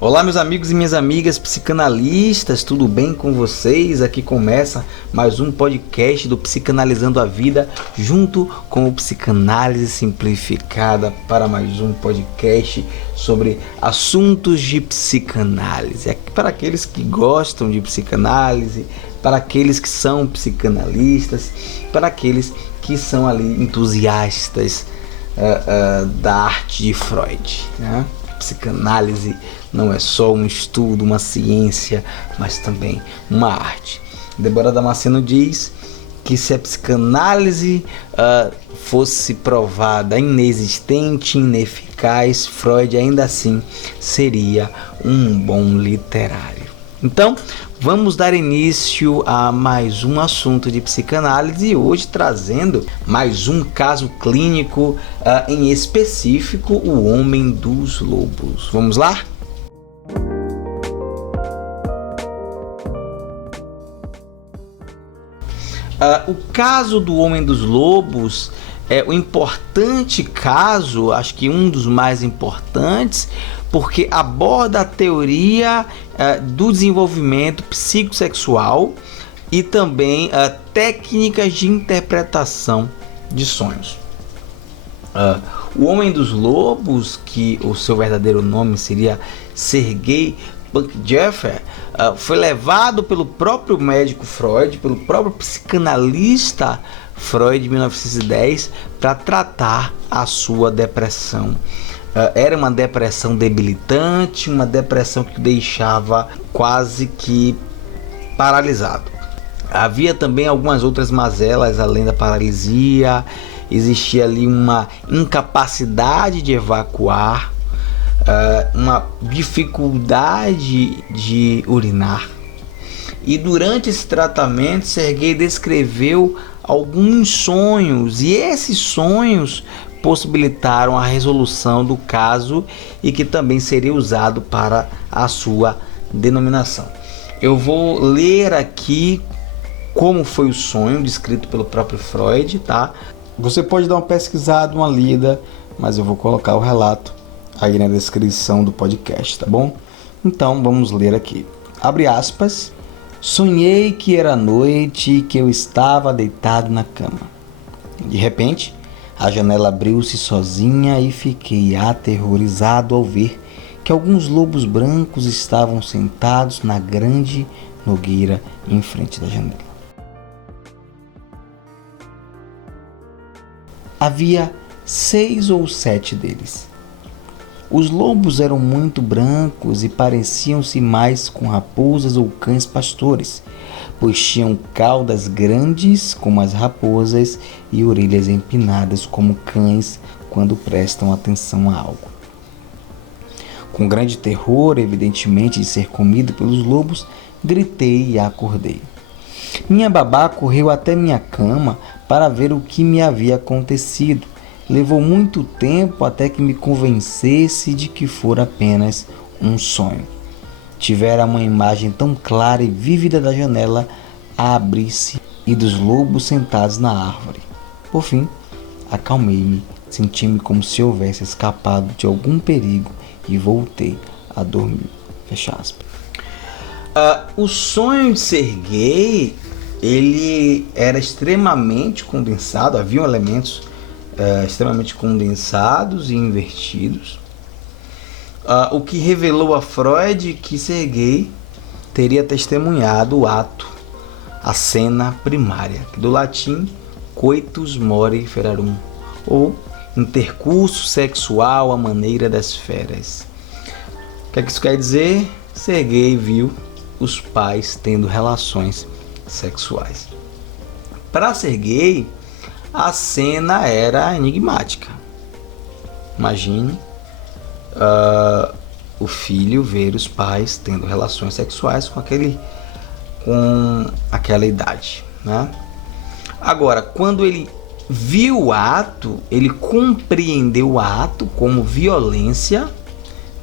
Olá, meus amigos e minhas amigas psicanalistas, tudo bem com vocês? Aqui começa mais um podcast do Psicanalizando a Vida, junto com o Psicanálise Simplificada, para mais um podcast sobre assuntos de psicanálise. É para aqueles que gostam de psicanálise, para aqueles que são psicanalistas, para aqueles que são ali entusiastas da arte de Freud, né? Psicanálise não é só um estudo, uma ciência, mas também uma arte. Débora Damasceno diz que se a psicanálise fosse provada inexistente, ineficaz, Freud ainda assim seria um bom literário. Então, vamos dar início a mais um assunto de psicanálise e hoje trazendo mais um caso clínico, em específico, o Homem dos Lobos. Vamos lá? O caso do Homem dos Lobos é um importante caso, acho que um dos mais importantes, porque aborda a teoria do desenvolvimento psicossexual e também técnicas de interpretação de sonhos. O Homem dos Lobos, que o seu verdadeiro nome seria Sergei Bukhjef, foi levado pelo próprio médico Freud, pelo próprio psicanalista Freud, em 1910, para tratar a sua depressão. Era uma depressão debilitante, uma depressão que o deixava quase que paralisado. Havia também algumas outras mazelas além da paralisia, existia ali uma incapacidade de evacuar, uma dificuldade de urinar. E durante esse tratamento, Sergei descreveu alguns sonhos, e esses sonhos possibilitaram a resolução do caso e que também seria usado para a sua denominação. Eu vou ler aqui como foi o sonho descrito pelo próprio Freud, tá? Você pode dar uma pesquisada, uma lida, mas eu vou colocar o relato aí na descrição do podcast, tá bom? Então vamos ler aqui. Abre aspas. Sonhei que era noite e que eu estava deitado na cama. De repente, a janela abriu-se sozinha e fiquei aterrorizado ao ver que alguns lobos brancos estavam sentados na grande nogueira em frente da janela. Havia 6 ou 7 deles. Os lobos eram muito brancos e pareciam-se mais com raposas ou cães pastores, pois tinham caudas grandes como as raposas e orelhas empinadas como cães quando prestam atenção a algo. Com grande terror, evidentemente de ser comido pelos lobos, gritei e acordei. Minha babá correu até minha cama para ver o que me havia acontecido. Levou muito tempo até que me convencesse de que fora apenas um sonho. Tivera uma imagem tão clara e vívida da janela a abrir-se e dos lobos sentados na árvore. Por fim, acalmei-me, senti-me como se houvesse escapado de algum perigo e voltei a dormir. Fecha aspas. O sonho de Sergei, ele era extremamente condensado, haviam elementos extremamente condensados e invertidos, o que revelou a Freud que Sergei teria testemunhado o ato, a cena primária, do latim coitus mori ferarum, ou intercurso sexual à maneira das feras. O que é que isso quer dizer? Sergei viu os pais tendo relações sexuais. Para Sergei, a cena era enigmática. Imagine o filho ver os pais tendo relações sexuais com aquela idade, né? Agora, quando ele viu o ato, ele compreendeu o ato como violência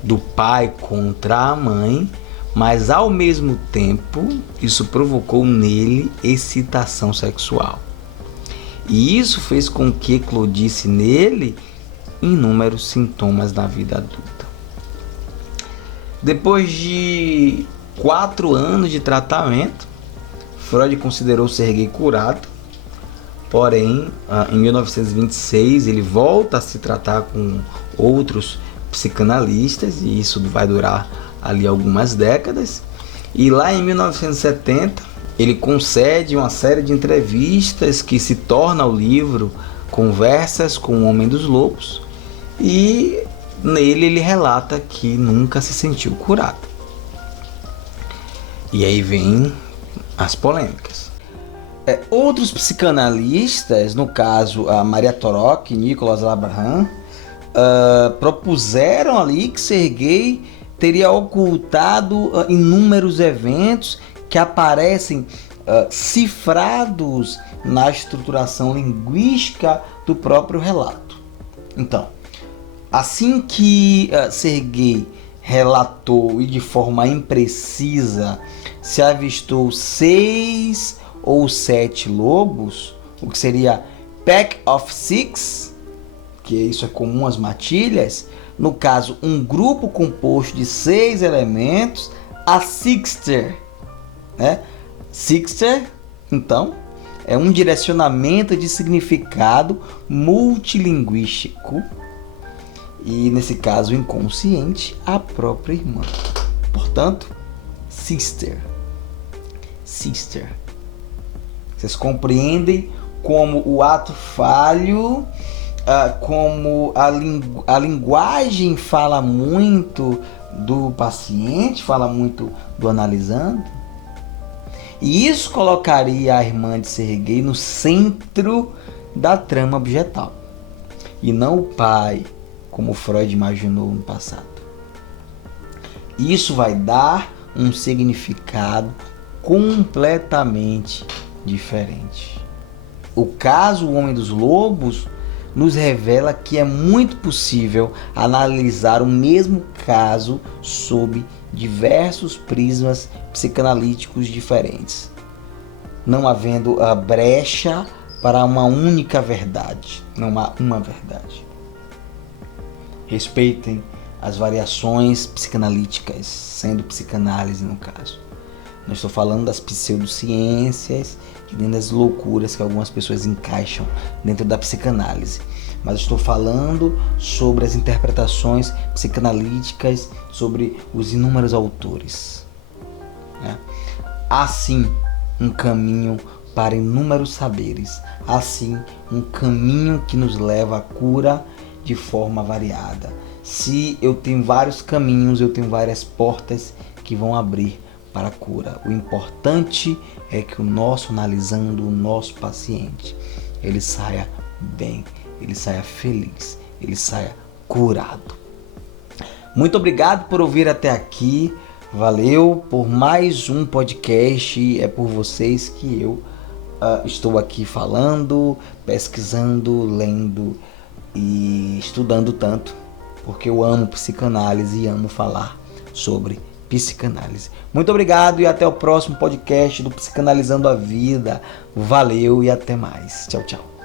do pai contra a mãe, mas ao mesmo tempo isso provocou nele excitação sexual. E isso fez com que eclodisse nele inúmeros sintomas na vida adulta. Depois de 4 anos de tratamento, Freud considerou Sergei curado. Porém, em 1926 ele volta a se tratar com outros psicanalistas, e isso vai durar ali algumas décadas. E lá em 1970 ele concede uma série de entrevistas que se torna o livro Conversas com o Homem dos Lobos, e nele ele relata que nunca se sentiu curado. E aí vem as polêmicas. Outros psicanalistas, no caso a Maria Torok e Nicholas Abraham, propuseram ali que Sergei teria ocultado inúmeros eventos que aparecem cifrados na estruturação linguística do próprio relato. Então, assim que Sergei relatou e de forma imprecisa se avistou 6 ou 7 lobos, o que seria pack of 6, que isso é comum às matilhas, no caso um grupo composto de 6 elementos, a sixter, né? Sixter, então, é um direcionamento de significado multilinguístico, e nesse caso inconsciente, a própria irmã. Portanto, sister. Vocês compreendem como o ato falho, como a linguagem fala muito do paciente, fala muito do analisando? E isso colocaria a irmã de Sergei no centro da trama objetal, e não o pai, como Freud imaginou no passado. Isso vai dar um significado completamente diferente. O caso O Homem dos Lobos nos revela que é muito possível analisar o mesmo caso sob diversos prismas psicanalíticos diferentes, não havendo a brecha para uma única verdade. Não há uma verdade. Respeitem as variações psicanalíticas, sendo psicanálise no caso. Não estou falando das pseudociências e nem das loucuras que algumas pessoas encaixam dentro da psicanálise, mas estou falando sobre as interpretações psicanalíticas, sobre os inúmeros autores. Há sim um caminho para inúmeros saberes, há sim um caminho que nos leva à cura de forma variada. Se eu tenho vários caminhos, eu tenho várias portas que vão abrir para a cura. O importante é que o nosso analisando, o nosso paciente, ele saia bem, ele saia feliz, ele saia curado. Muito obrigado por ouvir até aqui. Valeu por mais um podcast. É por vocês que eu estou aqui falando, pesquisando, lendo e estudando tanto, porque eu amo psicanálise e amo falar sobre psicanálise. Muito obrigado e até o próximo podcast do Psicanalizando a Vida. Valeu e até mais. Tchau, tchau.